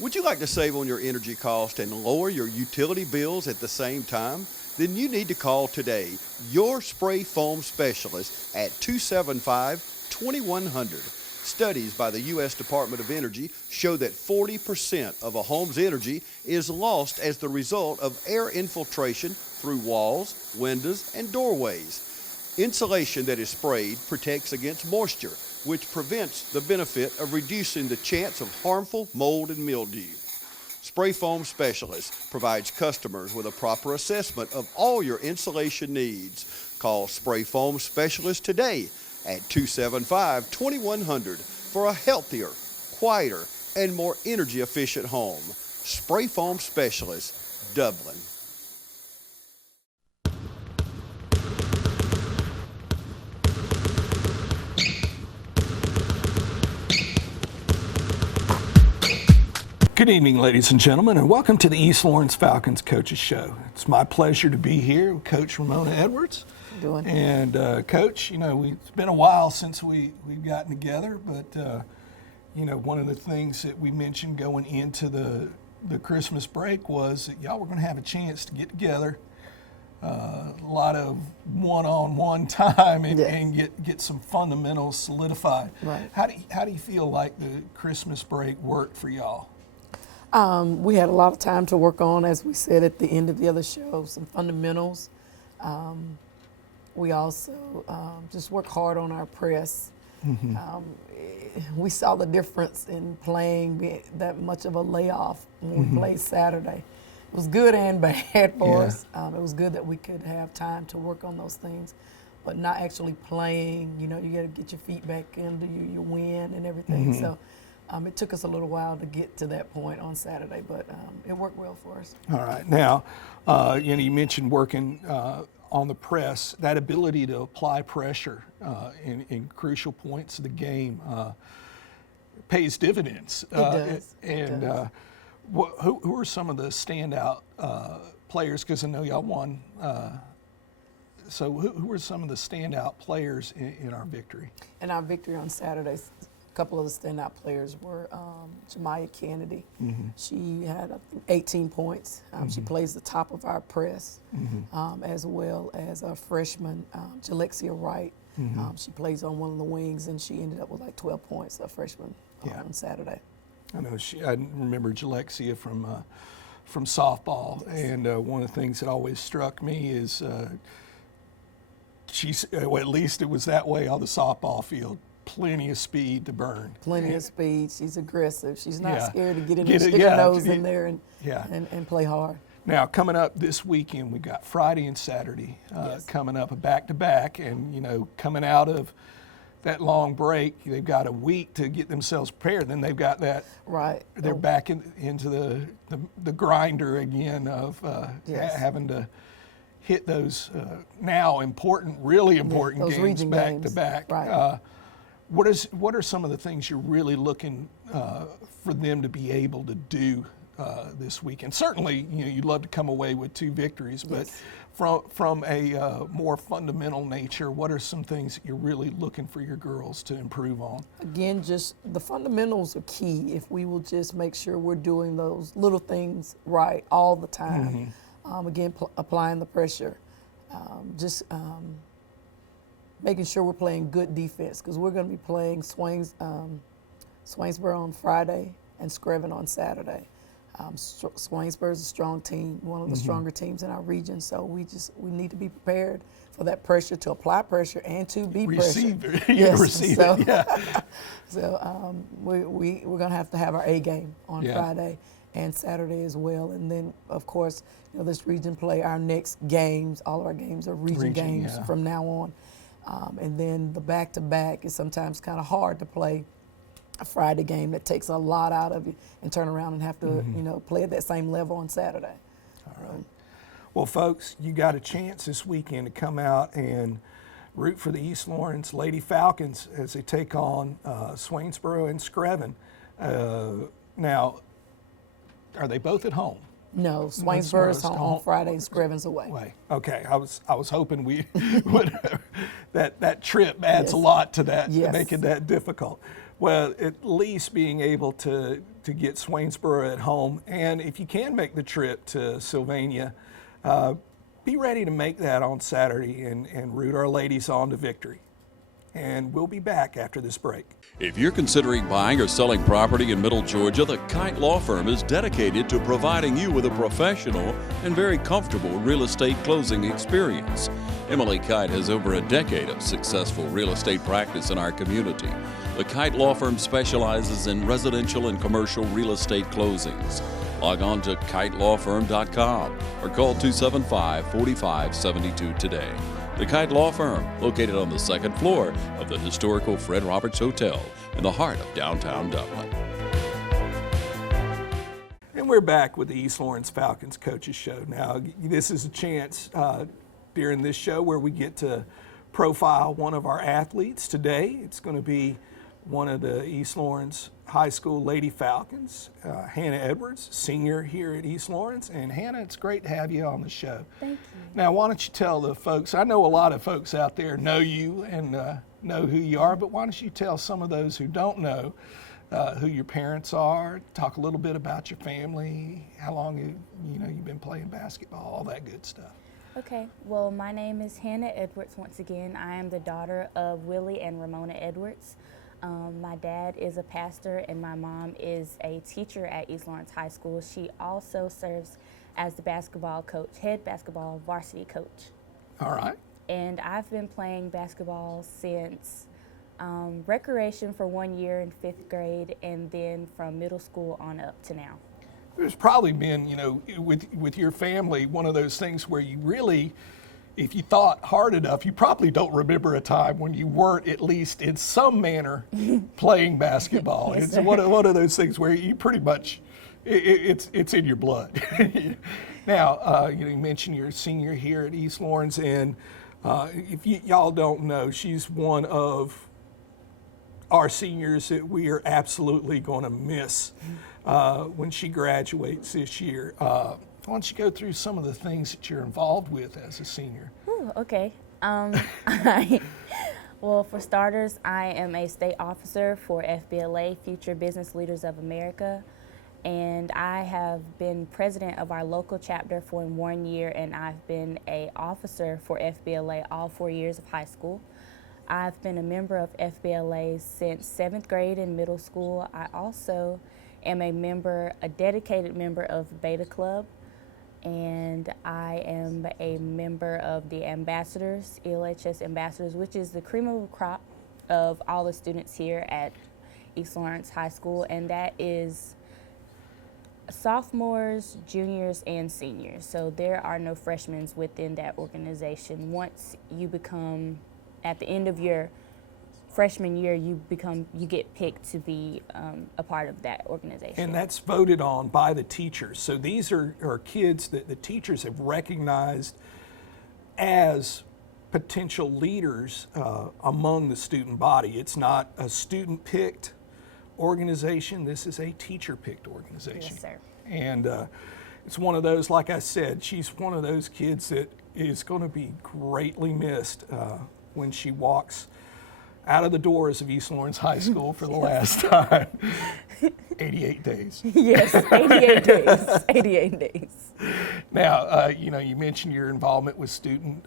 Would you like to save on your energy cost and lower your utility bills at the same time? Then you need to call today your spray foam specialist at 275-2100. Studies by the U.S. Department of Energy show that 40% of a home's energy is lost as the result of air infiltration through walls, windows, and doorways. Insulation that is sprayed protects against moisture, which prevents the benefit of reducing the chance of harmful mold and mildew. Spray Foam Specialist provides customers with a proper assessment of all your insulation needs. Call Spray Foam Specialist today at 275-2100 for a healthier, quieter, and more energy efficient home. Spray Foam Specialist, Dublin. Good evening, ladies and gentlemen, and welcome to the East Lawrence Falcons Coaches Show. It's my pleasure to be here with Coach Ramona Edwards. And Coach, you know, it's been a while since we've gotten together, but you know, one of the things that we mentioned going into the Christmas break was that y'all were going to have a chance to get together, a lot of one-on-one time, and get some fundamentals solidified. Right. How do you feel like the Christmas break worked for y'all? We had a lot of time to work on, as we said at the end of the other show, some fundamentals. We also just worked hard on our press. Mm-hmm. We saw the difference in playing that much of a layoff when we played Saturday. It was good and bad for us. It was good that we could have time to work on those things, but not actually playing. You know, you got to get your feet back into your win and everything. So it took us a little while to get to that point on Saturday, but it worked well for us. All right. Now, you know, you mentioned working on the press. That ability to apply pressure in crucial points of the game pays dividends. It does. And who are some of the standout players? Because I know y'all won. So who are some of the standout players in our victory? In our victory on Saturday, a couple of the standout players were Jemiah Kennedy. She had 18 points. She plays the top of our press, as well as a freshman, Jalexia Wright. She plays on one of the wings, and she ended up with like 12 points, a freshman, on Saturday. I know I remember Jalexia from softball, and one of the things that always struck me is she's, well, at least it was that way on the softball field. Plenty of speed to burn. Plenty of speed. She's aggressive. She's not scared to get in there, stick her nose in there and play hard. Now, coming up this weekend, we got Friday and Saturday coming up, a back-to-back, and, you know, coming out of that long break, they've got a week to get themselves prepared. Then they've got that. Right. They're back into the grinder again of having to hit those now important, really important games back to back. Right. What are some of the things you're really looking for them to be able to do this weekend? Certainly, you know, you'd love to come away with 2 victories, but from a more fundamental nature, what are some things that you're really looking for your girls to improve on? Again, just the fundamentals are key. If we will just make sure we're doing those little things right all the time. Again, applying the pressure. Making sure we're playing good defense, because we're going to be playing Swainsboro on Friday and Screven on Saturday. Swainsboro is a strong team, one of the stronger teams in our region, so we need to be prepared for that pressure, to apply pressure and to be receive pressured. It. Receive it, yeah. So we're going to have our A game on Friday and Saturday as well. And then, of course, you know, this region play, our next games, all of our games are region games from now on. And then the back-to-back is sometimes kind of hard to play a Friday game that takes a lot out of you and turn around and have to, you know, play at that same level on Saturday. All right. Well, folks, you got a chance this weekend to come out and root for the East Lawrence Lady Falcons as they take on Swainsboro and Screven. Now, are they both at home? No, Swainsboro's home on Friday and Screven's away. Okay, I was hoping we would that trip adds a lot to that, making that difficult. Well, at least being able to get Swainsboro at home, and if you can make the trip to Sylvania, be ready to make that on Saturday and root our ladies on to victory. And we'll be back after this break. If you're considering buying or selling property in Middle Georgia, the Kite Law Firm is dedicated to providing you with a professional and very comfortable real estate closing experience. Emily Kite has over a decade of successful real estate practice in our community. The Kite Law Firm specializes in residential and commercial real estate closings. Log on to kitelawfirm.com or call 275-4572 today. The Kite Law Firm, located on the second floor of the historical Fred Roberts Hotel in the heart of downtown Dublin. And we're back with the East Lawrence Falcons Coaches Show. Now, this is a chance during this show where we get to profile one of our athletes. Today, it's going to be one of the East Lawrence High School Lady Falcons, Hannah Edwards, senior here at East Lawrence. And Hannah, it's great to have you on the show. Thank you. Now, why don't you tell the folks, I know a lot of folks out there know you and know who you are, but why don't you tell some of those who don't know who your parents are, talk a little bit about your family, how long you've been playing basketball, all that good stuff. Okay, well, my name is Hannah Edwards once again. I am the daughter of Willie and Ramona Edwards. My dad is a pastor and my mom is a teacher at East Lawrence High School. She also serves as the basketball coach, head basketball varsity coach. All right. And I've been playing basketball since recreation for 1 year in 5th grade, and then from middle school on up to now. There's probably been, with your family, one of those things where you really, if you thought hard enough, you probably don't remember a time when you weren't at least in some manner playing basketball. Yes, It's sir. one of those things where you pretty much, it's in your blood. Now, you mentioned you're a senior here at East Lawrence, and if y'all don't know, she's one of our seniors that we are absolutely going to miss when she graduates this year. Why don't you go through some of the things that you're involved with as a senior? Ooh, okay. Well, for starters, I am a state officer for FBLA, Future Business Leaders of America, and I have been president of our local chapter for 1 year, and I've been an officer for FBLA all 4 years of high school. I've been a member of FBLA since 7th grade in middle school. I also am a dedicated member of Beta Club, and I am a member of the ambassadors, ELHS ambassadors, which is the cream of the crop of all the students here at East Lawrence High School, and that is sophomores, juniors, and seniors. So there are no freshmen within that organization. Once you become, at the end of your freshman year, you get picked to be a part of that organization. And that's voted on by the teachers. So these are kids that the teachers have recognized as potential leaders among the student body. It's not a student-picked organization. This is a teacher-picked organization. Yes, sir. And it's one of those, like I said, she's one of those kids that is going to be greatly missed when she walks out of the doors of East Lawrence High School for the last time. 88 days. Yes, 88 days. 88 days. Now, you mentioned your involvement with student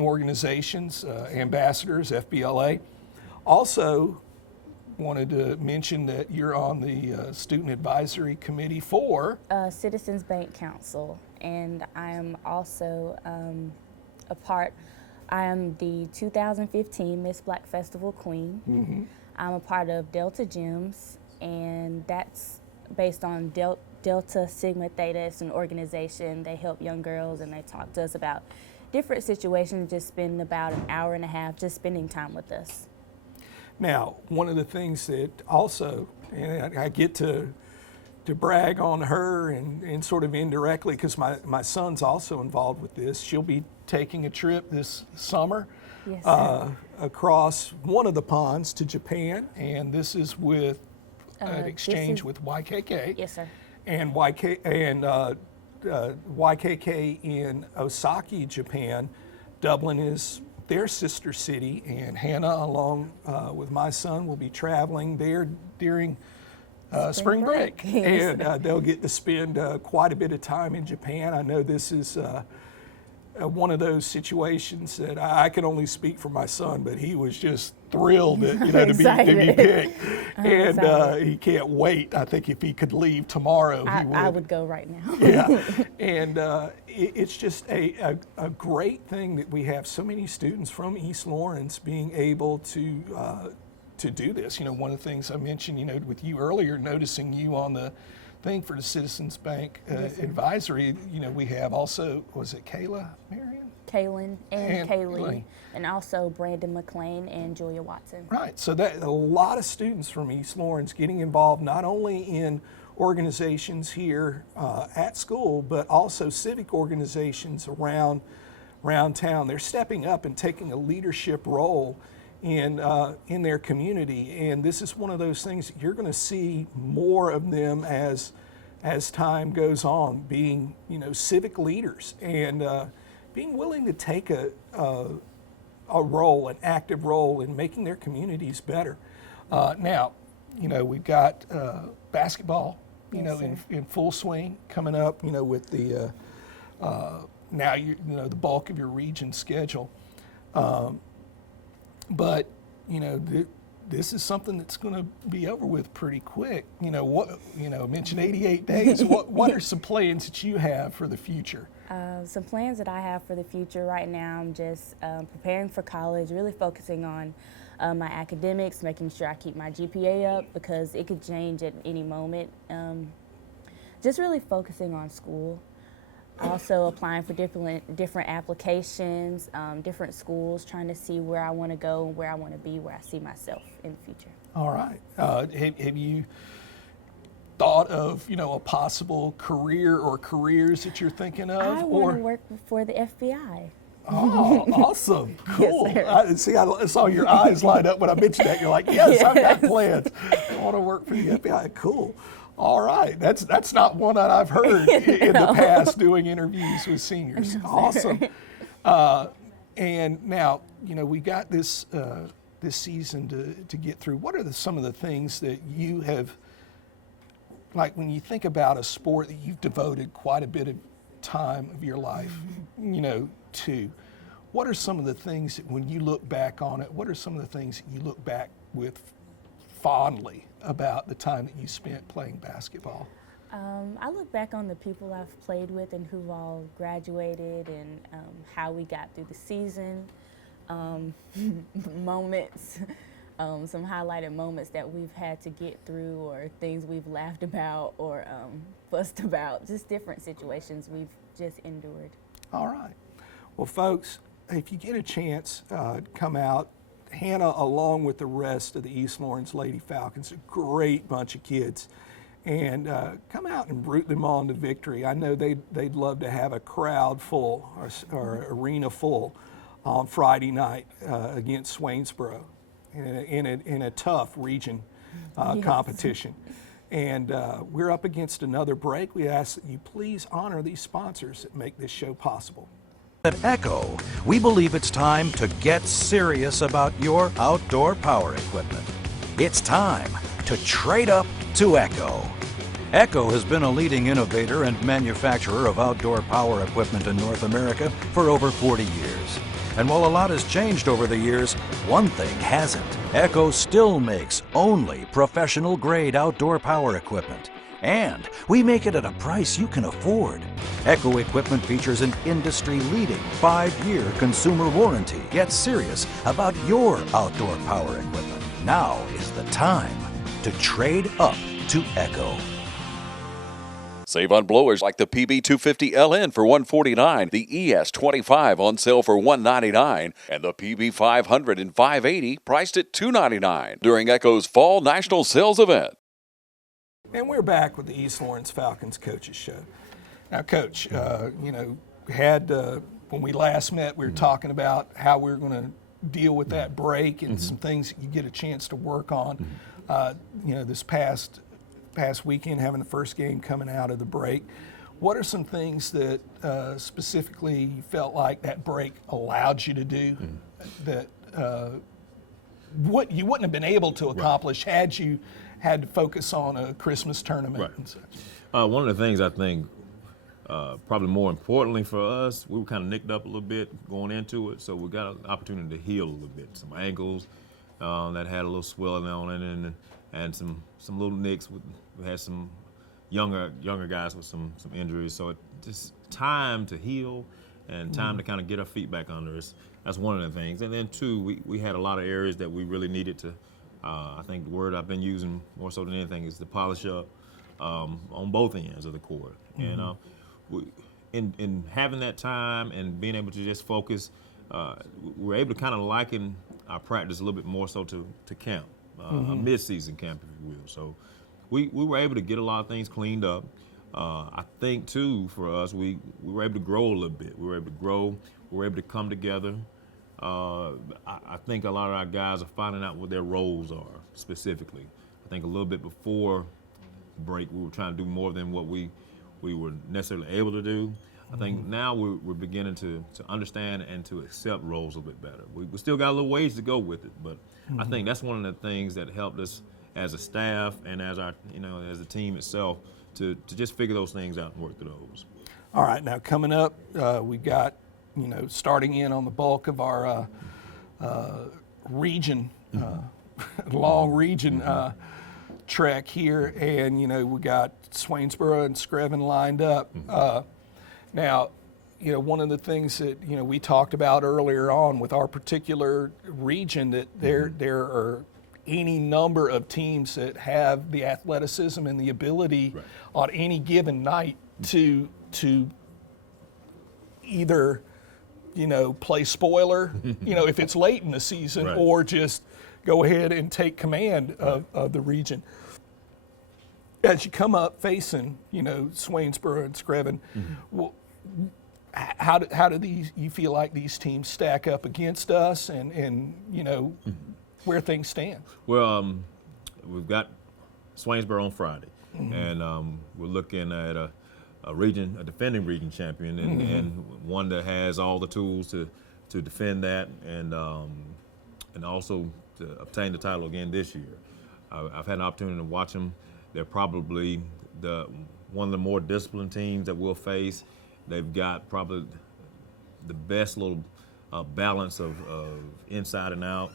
organizations, ambassadors, FBLA. Also, wanted to mention that you're on the student advisory committee for Citizens Bank Council, and I am also I am the 2015 Miss Black Festival Queen. Mm-hmm. I'm a part of Delta Gems, and that's based on Delta Sigma Theta. It's an organization. They help young girls, and they talk to us about different situations, just spend about an hour and a half just spending time with us. Now, one of the things that also, and I get to brag on her and sort of indirectly, because my son's also involved with this. She'll be taking a trip this summer Yes, across one of the ponds to Japan, and this is with an exchange with YKK. Yes, sir. And YKK in Osaka, Japan. Dublin is their sister city, and Hannah, along with my son, will be traveling there during spring break. Yes. And they'll get to spend quite a bit of time in Japan. I know this is one of those situations that I can only speak for my son, but he was just thrilled that, to be picked. And he can't wait. I think if he could leave tomorrow, he would. I would go right now. Yeah, and it's just a great thing that we have so many students from East Lawrence being able to do this. One of the things I mentioned, with you earlier, noticing you on the thing for the Citizens Bank advisory, we have also, was it Kayla Marion? Kaylin and Kaylee, Kaylee. and also Brandon McLean and Julia Watson. Right, so that a lot of students from East Lawrence getting involved not only in organizations here at school, but also civic organizations around town. They're stepping up and taking a leadership role in their community, and this is one of those things that you're going to see more of them as time goes on, being civic leaders and being willing to take a role, an active role in making their communities better. Now, we've got basketball, in full swing coming up, with the now the bulk of your region schedule. But this is something that's going to be over with pretty quick. Mentioned 88 days. What are some plans that you have for the future? Some plans that I have for the future right now, I'm just preparing for college, really focusing on my academics, making sure I keep my GPA up because it could change at any moment. Just really focusing on school. Also applying for different applications, different schools, trying to see where I want to go, where I want to be, where I see myself in the future. All right. Have you thought of a possible career or careers that you're thinking of? I want to work for the FBI. Oh, awesome. Cool. Yes, I saw your eyes light up when I mentioned that. You're like, yes, I've got plans. I want to work for the FBI. Cool. All right. That's not one that I've heard in the past doing interviews with seniors. Awesome. And now, we got this season to get through. What are some of the things that you have, like when you think about a sport that you've devoted quite a bit of time of your life, to, what are some of the things that when you look back on it, what are some of the things that you look back with fondly about the time that you spent playing basketball? I look back on the people I've played with and who've all graduated and how we got through the season, moments, some highlighted moments that we've had to get through or things we've laughed about or fussed about, just different situations we've just endured. All right. Well, folks, if you get a chance, come out. Hannah, along with the rest of the East Lawrence Lady Falcons, a great bunch of kids, and come out and root them on to victory. I know they'd love to have a crowd full or arena full on Friday night against Swainsboro in a tough region competition. And we're up against another break. We ask that you please honor these sponsors that make this show possible. At Echo, we believe it's time to get serious about your outdoor power equipment. It's time to trade up to Echo. Echo has been a leading innovator and manufacturer of outdoor power equipment in North America for over 40 years. And while a lot has changed over the years, one thing hasn't. Echo still makes only professional-grade outdoor power equipment. And we make it at a price you can afford. Echo equipment features an industry-leading 5-year consumer warranty. Get serious about your outdoor power equipment. Now is the time to trade up to Echo. Save on blowers like the PB250LN for $149, the ES25 on sale for $199, and the PB500 and 580 priced at $299 during Echo's Fall National Sales Event. And we're back with the East Lawrence Falcons Coaches Show. Now, Coach, when we last met, we were talking about how we were going to deal with that break and some things that you get a chance to work on. This past weekend, having the first game coming out of the break, what are some things that specifically you felt like that break allowed you to do what you wouldn't have been able to accomplish had you had to focus on a Christmas tournament and such. One of the things I think probably more importantly for us, we were kind of nicked up a little bit going into it, so we got an opportunity to heal a little bit. Some ankles that had a little swelling on it, and some little nicks. We had some younger guys with some injuries, so just time to heal and time to kind of get our feet back under us. That's one of the things. And then two, we had a lot of areas that we really needed to, I think the word I've been using more so than anything is to polish up on both ends of the court. And in having that time and being able to just focus, we were able to kind of liken our practice a little bit more so to camp, a mid-season camp, if you will. So we were able to get a lot of things cleaned up. I think too, for us, we were able to grow a little bit. We were able to grow. We were able to come together. I think a lot of our guys are finding out what their roles are specifically. I think a little bit before break, we were trying to do more than what we were necessarily able to do. I think now we're beginning to understand and to accept roles a little bit better. We still got a little ways to go with it, but I think that's one of the things that helped us as a staff and as our, as a team itself to just figure those things out and work through those. All right, now coming up, we got, starting in on the bulk of our region, long region trek here, and we got Swainsboro and Screven lined up. Now, one of the things that we talked about earlier on with our particular region, that there are any number of teams that have the athleticism and the ability on any given night to either play spoiler, if it's late in the season, or just go ahead and take command of the region. As you come up facing, Swainsboro and Screven, how do you feel like these teams stack up against us, and where things stand? Well, we've got Swainsboro on Friday, and we're looking at a defending region champion, and one that has all the tools to defend that, and also to obtain the title again this year. I've had an opportunity to watch them. They're probably one of the more disciplined teams that we'll face. They've got probably the best little balance of inside and out.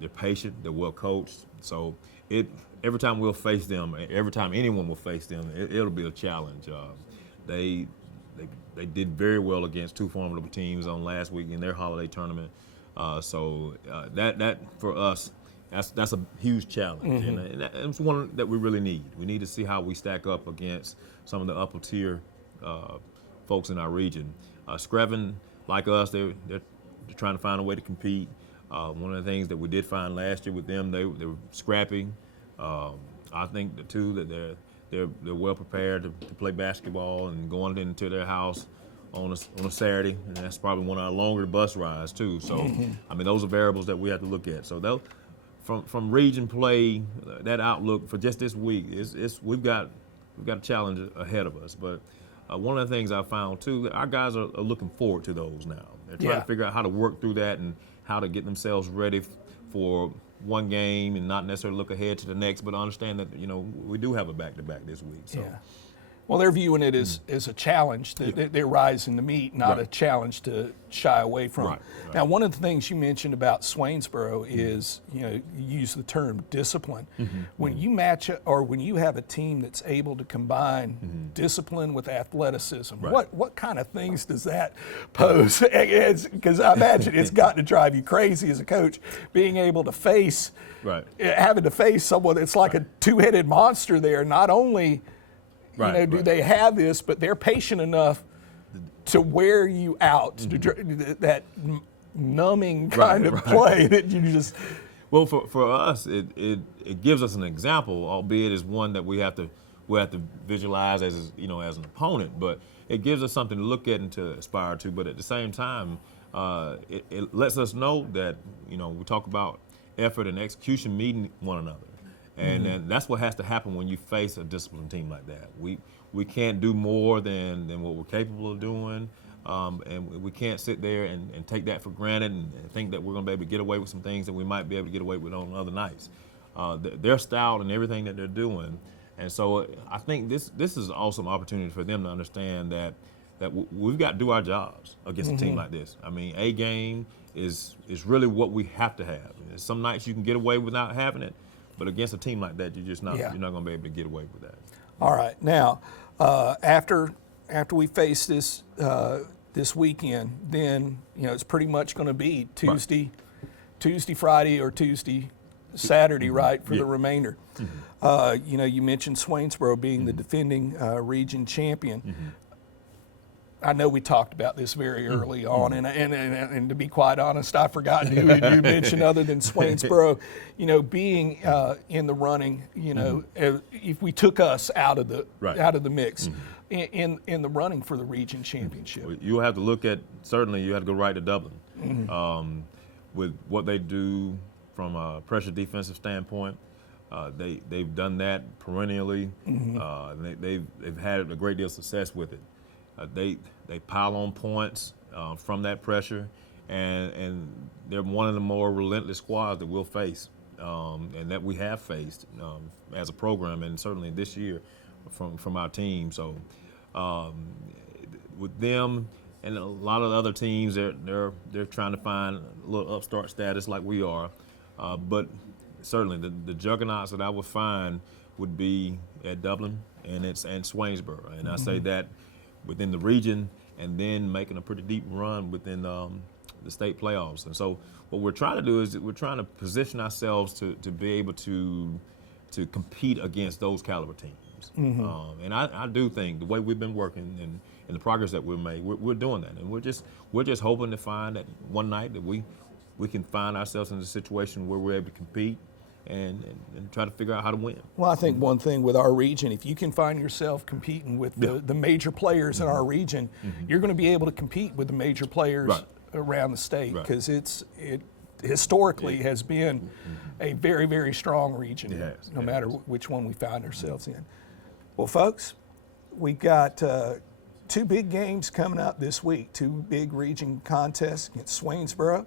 They're patient, they're well coached. So every time we'll face them, every time anyone will face them, it'll be a challenge. They did very well against two formidable teams on last week in their holiday tournament. So that for us, that's a huge challenge, and it's one that we really need. We need to see how we stack up against some of the upper tier folks in our region. Screven, like us, they're trying to find a way to compete. One of the things that we did find last year with them, they were scrappy. I think that they're well prepared to play basketball and going into their house on a Saturday, and that's probably one of our longer bus rides too. So those are variables that we have to look at. So from region play, that outlook for just this week we've got a challenge ahead of us. But one of the things I found too, that our guys are looking forward to those now. They're trying to figure out how to work through that and how to get themselves ready for one game and not necessarily look ahead to the next, but understand that we do have a back-to-back this week. So. Yeah. Well, they're viewing it as a challenge that they're rising to meet, not a challenge to shy away from. Right. Now, one of the things you mentioned about Swainsboro is, you use the term discipline. When you match or when you have a team that's able to combine discipline with athleticism, what kind of things does that pose? Because I imagine it's got to drive you crazy as a coach, being able to face, having to face someone that's like a two-headed monster there, not only do they have this, but they're patient enough to wear you out, that numbing kind of play that you just. Well, for us, it gives us an example, albeit as one that we have to visualize as as an opponent, but it gives us something to look at and to aspire to. But at the same time, it lets us know that we talk about effort and execution meeting one another. And that's what has to happen when you face a disciplined team like that. We can't do more than what we're capable of doing. and we can't sit there and take that for granted and think that we're going to be able to get away with some things that we might be able to get away with on other nights. They're stout in everything that they're doing, and so I think this is an awesome opportunity for them to understand that we've got to do our jobs against a team like this. I mean, a game is really what we have to have. Some nights you can get away without having it, but against a team like that, you're just not you're not going to be able to get away with that. All right, now after we face this this weekend, then it's pretty much going to be Tuesday, Friday, or Tuesday, Saturday, right, for the remainder. You mentioned Swainsboro being the defending region champion. I know we talked about this very early on, and to be quite honest, I've forgotten who you mentioned other than Swainsboro, being in the running. If we took us out of the mix in the running for the region championship, you'll have to look at, certainly you have to go right to Dublin with what they do from a pressure defensive standpoint. They've done that perennially. They've had a great deal of success with it. They pile on points from that pressure, and they're one of the more relentless squads that we'll face, and that we have faced as a program, and certainly this year from our team. So with them and a lot of the other teams, they're trying to find a little upstart status like we are, but certainly the juggernauts that I would find would be at Dublin and Swainsboro, and I say that within the region, and then making a pretty deep run within the state playoffs. And so what we're trying to do is we're trying to position ourselves to be able to compete against those caliber teams. And I do think the way we've been working and the progress that we've made, we're doing that. And we're just hoping to find that one night that we can find ourselves in a situation where we're able to compete and try to figure out how to win. Well, I think one thing with our region, if you can find yourself competing with the major players in our region, you're going to be able to compete with the major players around the state, because it historically has been a very, very strong region, no matter which one we find ourselves in. Well, folks, we've got 2 big games coming up this week, 2 big region contests against Swainsboro,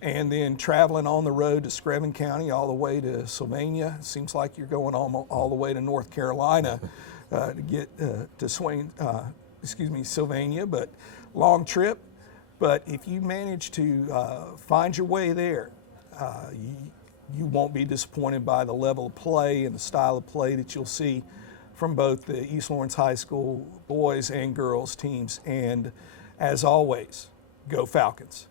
and then traveling on the road to Screven County all the way to Sylvania. Seems like you're going all the way to North Carolina to get to Sylvania, but long trip. But if you manage to find your way there, you won't be disappointed by the level of play and the style of play that you'll see from both the East Lawrence High School boys and girls teams. And as always, go Falcons.